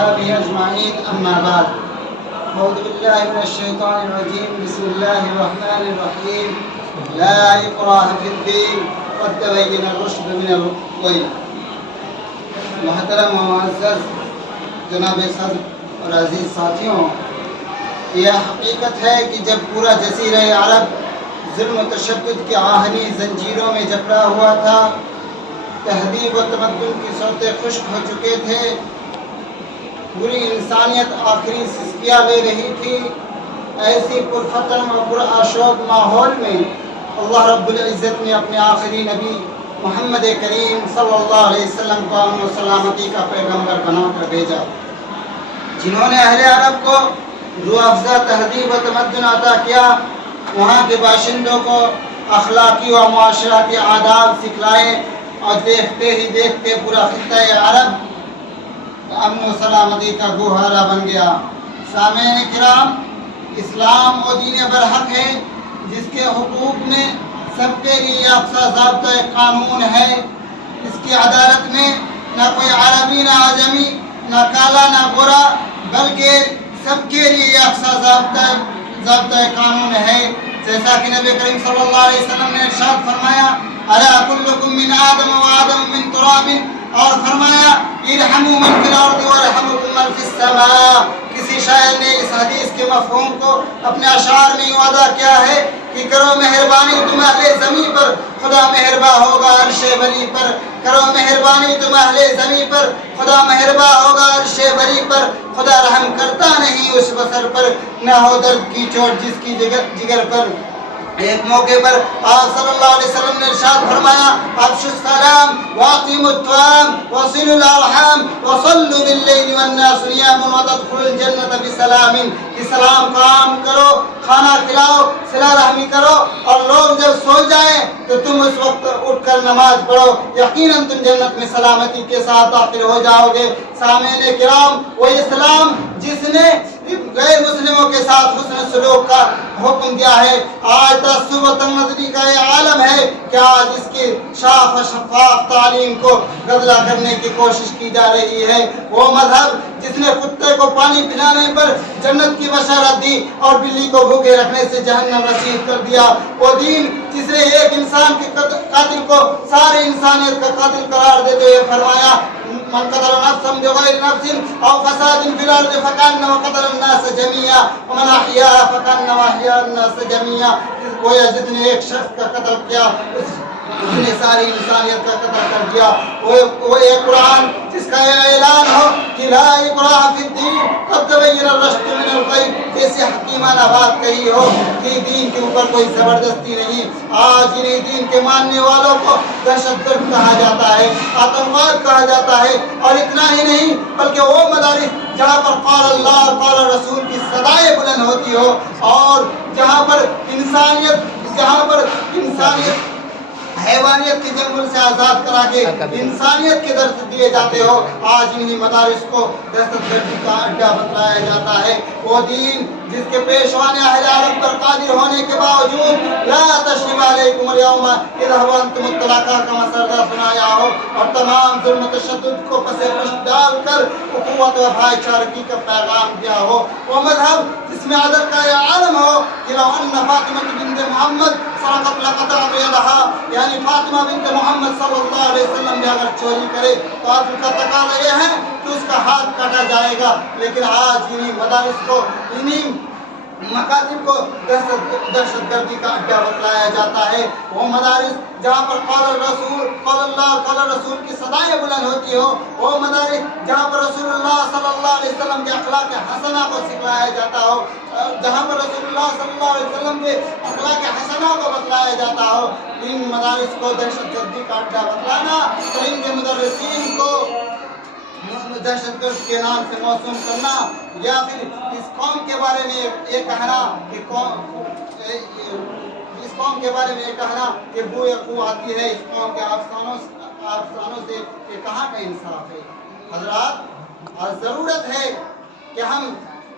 وأصحابه أجمعين أما بعد أعوذ بالله من الشيطان الرجيم بسم الله الرحمن الرحيم لا إكراه في الدين قد تبين الرشد من الغي. محترم و معزز جناب صدر اور عزیز ساتھیوں، یہ حقیقت ہے کہ جب پورا جزیرہ عرب ظلم و تشدد کی آہنی زنجیروں میں جکڑا ہوا تھا، تہذیب و تمدن کی صوتیں خشک ہو چکے تھے، پوری انسانیت آخری سسکیاں لے رہی تھی، ایسی پرفتن و پرآشوب ماحول میں اللہ رب العزت نے اپنے آخری نبی محمد کریم صلی اللہ علیہ وسلم کو امن و سلامتی کا پیغمبر بنا کر بھیجا، جنہوں نے اہل عرب کو روح افزا تہذیب و تمدن عطا کیا، وہاں کے باشندوں کو اخلاقی و معاشرتی آداب سکھلائے، اور دیکھتے ہی دیکھتے پورا خطہ عرب امن و سلامتی کا گوہرا بن گیا۔ سامعین کرام، اسلام و دین برحق ہے جس کے حقوق میں سب کے لیے یکساں ضابطۂ قانون ہے۔ اس کی عدالت میں نہ کوئی عربی نہ اعجمی، نہ کالا نہ گورا، بلکہ سب کے لیے یکساں ضابطۂ قانون ہے۔ جیسا کہ نبی کریم صلی اللہ علیہ وسلم نے ارشاد فرمایا، الا کلکم من آدم و آدم من تراب، اور فرمایا ارحموا من فی الارض وارحمکم من فی السماء۔ کسی شاعر نے اس حدیث کے مفہوم کو اپنے اشعار میں یوں ادا کیا ہے کہ کرو مہربانی تم اہل زمین پر، خدا مہرباں ہوگا عرش بری پر۔ کرو مہربانی تم اہل زمین پر، خدا مہرباں ہوگا عرش بری پر۔ خدا رحم کرتا نہیں اس بسر پر، نہ ہو درد کی چوٹ جس کی جگر پر۔ ایک موقع پر آپ صلی اللہ علیہ وسلم نے ارشاد فرمایا، افشوا السلام واطعموا الطعام وصلوا الارحام وصلوا باللیل والناس نیام وادخلوا الجنة بسلام۔ کہ سلام کا عام کرو، کھانا کھلاؤ، صلہ رحمی کرو، اور لوگ جب سو جائیں تو تم اس وقت اٹھ کر نماز پڑھو، یقیناً تم جنت میں سلامتی کے ساتھ داخل ہو جاؤ گے۔ سامعین کرام، وہ اسلام جس نے غیر مسلموں کے ساتھ حسن سلوک کا حکم دیا ہے، آج تعصب و تنگی کا یہ عالم ہے کہ آج اس کی صاف و شفاف تعلیم کو گدلا کرنے کی کوشش کی جا رہی ہے۔ وہ مذہب جس نے کتے کو پانی پلانے پر جنت کی بشارت دی اور بلی کو بھوکے رکھنے سے جہنم رسید کر دیا، وہ دین جس نے ایک انسان کے قاتل کو ساری انسانیت کا قاتل قرار دیتے ہوئے فرمایا، من قتل نفسا بغیر نفس او فساد فی الارض فکانما قتل الناس جميعا ومن احیاها فکانما احیا الناس جميعا۔ گویا جس نے ایک شخص کا قتل کیا اس نے ساری انسانیت کا قتل کر دیا۔ وہ ایک قرآن جس کا یہ اعلان ہو کہ لا اکراہ فی الدین قد تبین الرشد من الغی، جیسے حکیمانہ بات کہی ہو کہ دین کے اوپر کوئی زبردستی نہیں۔ آج انہیں دین کے ماننے والوں کو دہشت گرد کہا جاتا ہے، آتنکواد کہا جاتا ہے، اور اتنا ہی نہیں بلکہ وہ مدارس جہاں پر قال اللہ اور قال رسول کی صدائیں بلند ہوتی ہو، اور جہاں پر انسانیت حیوانیت کے جنگل سے آزاد کرا کے انسانیت کے درس دیے جاتے ہو، آج انہی مدارس کو دہشت گردی کا اڈا بتلایا جاتا ہے۔ وہ دین جس کے پیشوا نے اہل عرب پر قادر ہونے کے باوجود لا تشریف علیکم اليوم اذهبوا انتم الطلقاء کا مسئلہ سنایا ہو، اور تمام ظلم و تشدد کو پس پش ڈال کر اخوت و بھائی چارگی کا پیغام دیا ہو۔ وہ مذہب جس میں عدل کا یہ عالم ہو کہ لو ان فاطمہ بنت محمد سرقت لقطعت یدها، یعنی فاطمہ بنت محمد صلی اللہ علیہ وسلم بھی اگر چوری کرے تو عدل کا تقاضا یہ ہے کہ اس کا ہاتھ کاٹا جائے گا، لیکن آج انہی مدارس کو، انہی مکاتب کو دہشت گردی کا اڈا بتلایا جاتا ہے۔ وہ مدارس جہاں پر قال اللہ قال رسول کی صدائیں بلند ہوتی ہو، وہ مدارس جہاں پر رسول اللہ صلی اللہ علیہ وسلم کے اخلاق حسنہ کو سکھلایا جاتا ہو، جہاں پر رسول اللہ صلی اللہ علیہ وسلم کے اخلاق حسنہ کو بتلایا جاتا ہو، ان مدارس کو دہشت گردی کا اڈا بتلانا اور ان کے مدرسین کو دہشت گرد کے نام سے موسوم کرنا، یا پھر اس قوم کے بارے میں یہ کہنا کہ اس قوم کے بارے میں یہ کہنا کہ بوئے خو آتی ہے اس قوم کے افسانوں سے، کہ کہاں کا انصاف ہے۔ حضرات، اور ضرورت ہے کہ ہم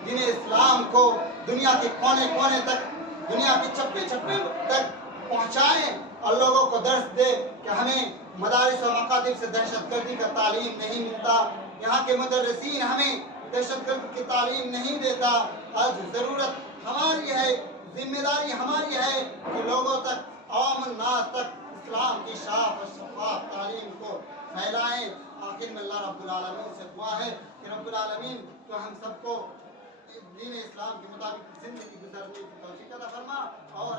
دین اسلام کو دنیا کے کونے کونے تک، دنیا کے چپے چپے تک پہنچائیں اور لوگوں کو درس دے کہ ہمیں مدارس و مکاتب سے دہشت گردی کا تعلیم نہیں ملتا، یہاں کے مدرسین ہمیں دہشت گرد کی تعلیم نہیں دیتا. آج ضرورت ہماری ہے، ذمہ داری ہماری ہے کہ لوگوں تک، عوام الناس تک اسلام کی صاف اور شفاف تعلیم کو پھیلائیں. آخر میں اللہ رب العالمین سے دعا ہے کہ رب العالمین تو ہم سب کو دین اسلام کے مطابق زندگی گزارنے کی توفیق عطا فرما. اور